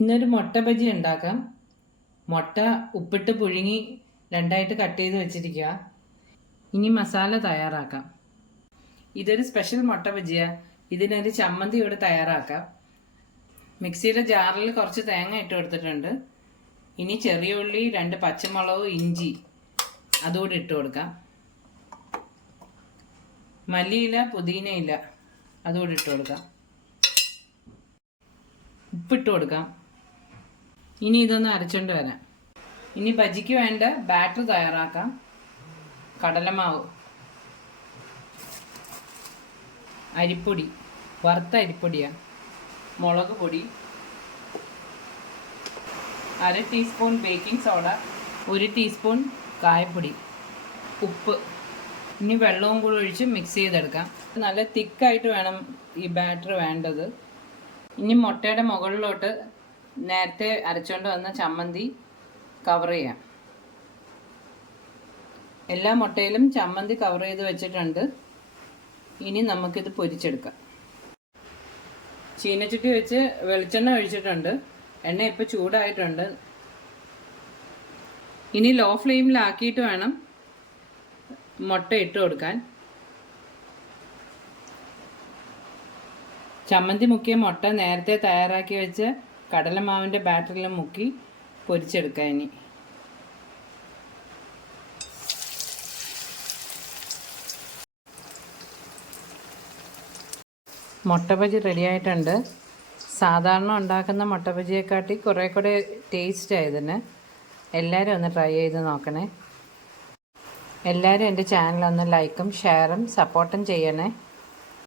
ഇന്നൊരു മുട്ട ബജി ഉണ്ടാക്കാം. മുട്ട ഉപ്പിട്ട് പുഴുങ്ങി രണ്ടായിട്ട് കട്ട് ചെയ്ത് വെച്ചിരിക്കുക. ഇനി മസാല തയ്യാറാക്കാം. ഇതൊരു സ്പെഷ്യൽ മുട്ട ബജിയാണ്. ഇതിനൊരു ചമ്മന്തി ഇവിടെ തയ്യാറാക്കാം. മിക്സിയുടെ ജാറിൽ കുറച്ച് തേങ്ങ ഇട്ട് കൊടുത്തിട്ടുണ്ട്. ഇനി ചെറിയ ഉള്ളി, 2 പച്ചമുളക്, ഇഞ്ചി അതുകൂടി ഇട്ട് കൊടുക്കാം. മല്ലിയില, പുതിനയില അതുകൂടി ഇട്ട് കൊടുക്കാം. ഉപ്പിട്ട് കൊടുക്കാം. ഇനി ഇതൊന്ന് അരച്ചുകൊണ്ട് വരാം. ഇനി ബജിക്ക് വേണ്ട ബാറ്റർ തയ്യാറാക്കാം. കടലമാവ്, അരിപ്പൊടി, വറുത്ത അരിപ്പൊടിയാണ്, മുളക് പൊടി, 1/2 ടീസ്പൂൺ ബേക്കിംഗ് സോഡ, 1 ടീസ്പൂൺ കായപ്പൊടി, ഉപ്പ്. ഇനി വെള്ളവും കൂടി ഒഴിച്ച് മിക്സ് ചെയ്തെടുക്കാം. നല്ല തിക്കായിട്ട് വേണം ഈ ബാറ്റർ വേണ്ടത്. ഇനി മുട്ടയുടെ മുകളിലോട്ട് നേരത്തെ അരച്ചുകൊണ്ട് വന്ന ചമ്മന്തി കവർ ചെയ്യാം. എല്ലാ മുട്ടയിലും ചമ്മന്തി കവർ ചെയ്ത് വെച്ചിട്ടുണ്ട്. ഇനി നമുക്കിത് പൊരിച്ചെടുക്കാം. ചീനച്ചട്ടി വെച്ച് വെളിച്ചെണ്ണ ഒഴിച്ചിട്ടുണ്ട്. എണ്ണ ഇപ്പോൾ ചൂടായിട്ടുണ്ട്. ഇനി ലോ ഫ്ലെയിമിലാക്കിയിട്ട് വേണം മുട്ട ഇട്ട് കൊടുക്കാൻ. ചമ്മന്തി മുക്കിയ മുട്ട നേരത്തെ തയ്യാറാക്കി വെച്ച് കടലമാവിൻ്റെ ബാറ്ററിൽ മുക്കി പൊരിച്ചെടുക്കാം. ഇനി മുട്ട ബജി റെഡി ആയിട്ടുണ്ട്. സാധാരണ ഉണ്ടാക്കുന്ന മുട്ട ബജിയെക്കാട്ടി കുറേ കൂടെ ടേസ്റ്റ് ആയതിന് എല്ലാവരും ഒന്ന് ട്രൈ ചെയ്ത് നോക്കണേ. എല്ലാവരും എൻ്റെ ചാനൽ ഒന്ന് ലൈക്കും ഷെയറും സപ്പോർട്ടും ചെയ്യണേ.